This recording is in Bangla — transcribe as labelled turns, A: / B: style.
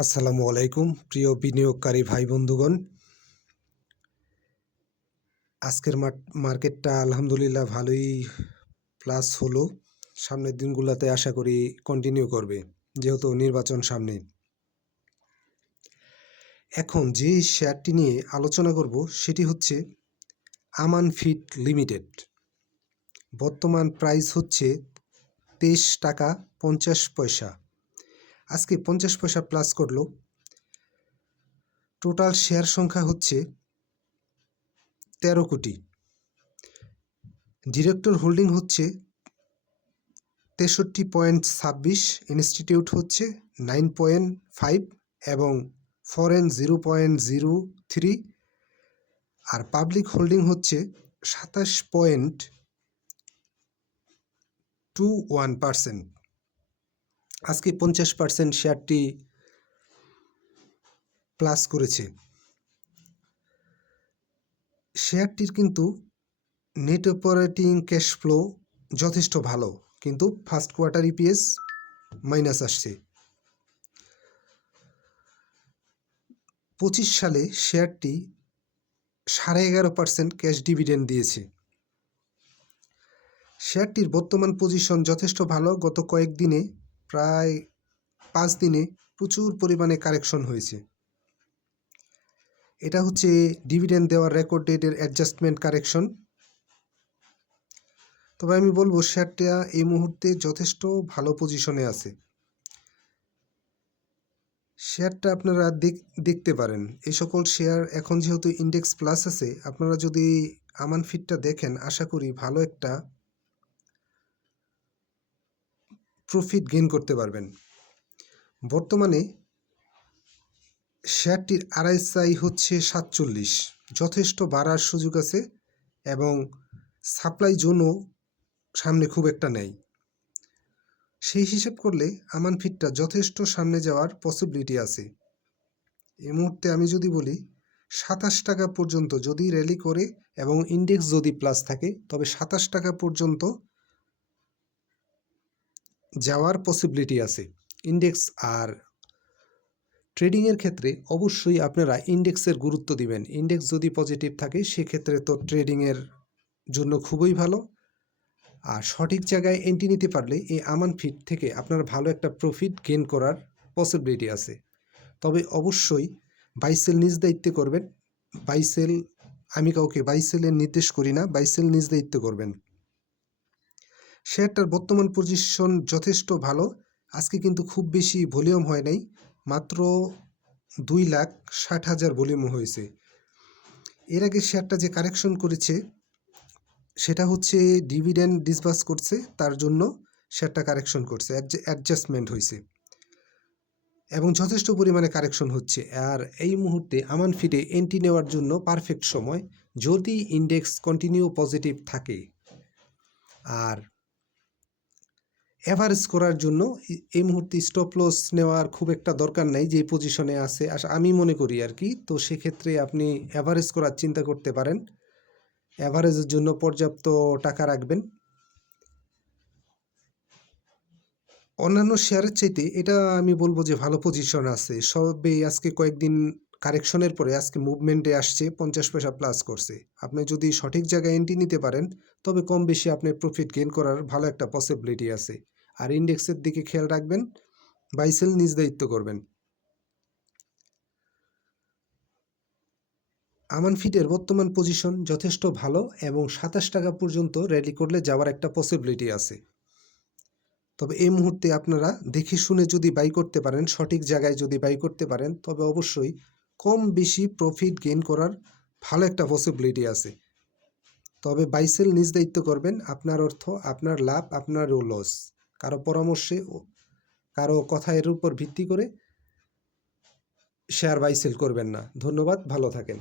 A: আসসালামু আলাইকুম, প্রিয় বিনিয়োগকারী ভাই বন্ধুগণ আজকের মার্কেটটা আলহামদুলিল্লাহ ভালোই প্লাস হলো। সামনের দিনগুলোতে আশা করি কন্টিনিউ করবে, যেহেতু নির্বাচন সামনে। এখন যে শেয়ারটি নিয়ে আলোচনা করব, সেটি হচ্ছে আমান ফিট লিমিটেড বর্তমান প্রাইস হচ্ছে তেইশ টাকা পঞ্চাশ পয়সা। আজকে পঞ্চাশ পয়সা প্লাস করল। টোটাল শেয়ার সংখ্যা হচ্ছে তেরো কোটি। ডিরেক্টর হোল্ডিং হচ্ছে তেষট্টি পয়েন্ট ছাব্বিশ ইনস্টিটিউট হচ্ছে নাইন পয়েন্ট ফাইভ এবং foreign zero point zero three আর পাবলিক হোল্ডিং হচ্ছে সাতাশ পয়েন্ট টু ওয়ান পার্সেন্ট আজকে পঞ্চাশ পার্সেন্ট শেয়ারটি প্লাস করেছে। শেয়ারটির কিন্তু নেট অপারেটিং ক্যাশ ফ্লো যথেষ্ট ভালো, কিন্তু ফার্স্ট কোয়ার্টার ইপিএস মাইনাস আসছে। পঁচিশ সালে শেয়ারটি সাড়ে এগারো পার্সেন্ট ক্যাশ ডিভিডেন্ড দিয়েছে। শেয়ারটির বর্তমান পজিশন যথেষ্ট ভালো, গত কয়েকদিনে প্রায় পাঁচ দিনে প্রচুর পরিমাণে কারেকশন হয়েছে। এটা হচ্ছে ডিভিডেন্ড দেওয়ার রেকর্ড ডেটের অ্যাডজাস্টমেন্ট কারেকশন। তবে আমি বলব, শেয়ারটা এই মুহূর্তে যথেষ্ট ভালো পজিশনে আছে। শেয়ারটা আপনারা দেখতে পারেন। এই সকল শেয়ার এখন যেহেতু ইন্ডেক্স প্লাস আছে, আপনারা যদি আমান ফিটটা দেখেন, আশা করি ভালো একটা প্রফিট গেইন করতে পারবেন। বর্তমানে শেয়ারটির আরআইএসআই হচ্ছে সাতচল্লিশ। যথেষ্ট বাড়ার সুযোগ আছে এবং সাপ্লাই জোনও সামনে খুব একটা নেই। সেই হিসেব করলে আমান ফিটটা যথেষ্ট সামনে যাওয়ার পসিবিলিটি আছে। এই মুহূর্তে আমি যদি বলি, সাতাশ টাকা পর্যন্ত যদি র্যালি করে এবং ইন্ডেক্স যদি প্লাস থাকে, তবে সাতাশ টাকা পর্যন্ত যাওয়ার পসিবিলিটি আছে। ইন্ডেক্স আর ট্রেডিংয়ের ক্ষেত্রে অবশ্যই আপনারা ইন্ডেক্সের গুরুত্ব দিবেন। ইন্ডেক্স যদি পজিটিভ থাকে, সেক্ষেত্রে তো ট্রেডিংয়ের জন্য খুবই ভালো। আর সঠিক জায়গায় এন্ট্রি নিতে পারলে এই আমান ফিট থেকে আপনার ভালো একটা প্রফিট গেন করার পসিবিলিটি আছে। তবে অবশ্যই বাইসেল নিজ দায়িত্বে করবেন। বাইসেল আমি কাউকে বাইসেলের নির্দেশ করি না। বাইসেল নিজ দায়িত্ব করবেন। শেয়ারটার বর্তমান পজিশন যথেষ্ট ভালো। আজকে কিন্তু খুব বেশি ভলিউম হয় নাই, মাত্র দুই লাখ ষাট হাজার ভলিউম হয়েছে। এর আগে শেয়ারটা যে কারেকশন করেছে, সেটা হচ্ছে ডিভিডেন্ড ডিসবার্স করছে, তার জন্য শেয়ারটা কারেকশন করছে অ্যাডজাস্টমেন্ট হয়েছে। এবং যথেষ্ট পরিমাণে কারেকশন হচ্ছে। আর এই মুহূর্তে আমান ফিটে এন্ট্রি নেওয়ার জন্য পারফেক্ট সময়, যদি ইন্ডেক্স কন্টিনিউ পজিটিভ থাকে। আর অ্যাভারেজ করার জন্য এই মুহূর্তে স্টপ লস নেওয়ার খুব একটা দরকার নাই যে পজিশনে আছে। আমি মনে করি আর কি, তো সেক্ষেত্রে আপনি অ্যাভারেজ করার চিন্তা করতে পারেন। অ্যাভারেজের জন্য পর্যাপ্ত টাকা রাখবেন। অন্যান্য শেয়ারের চাইতে এটা আমি বলব যে ভালো পজিশন আছে। সবে আজকে কয়েকদিন কারেকশনের পরে আজকে মুভমেন্টে আসছে, পঞ্চাশ পয়সা প্লাস করছে। আপনি যদি সঠিক জায়গায় এন্ট্রি নিতে পারেন, তবে কম বেশি আপনি প্রফিট গেইন করার ভালো একটা পসিবিলিটি আছে। আর ইন্ডেক্সের দিকে খেয়াল রাখবেন, বাইসেল নিজ দায়িত্ব করবেন। আমান ফিটের বর্তমান পজিশন যথেষ্ট ভালো এবং সাতাশ টাকা পর্যন্ত র্যালি করলে যাওয়ার একটা পসিবিলিটি আছে। তবে এই মুহূর্তে আপনারা দেখে শুনে যদি বাই করতে পারেন, সঠিক জায়গায় যদি বাই করতে পারেন, তবে অবশ্যই কম বেশি প্রফিট গেইন করার ভালো একটা পসিবিলিটি আছে। তবে বাইসেল নিজ দায়িত্ব করবেন, আপনার অর্থ, আপনার লাভ, আপনারও লস। কারও পরামর্শে কারও কথা এর উপর ভিত্তি করে শেয়ার বাই সেল করবেন না। ধন্যবাদ, ভালো থাকেন।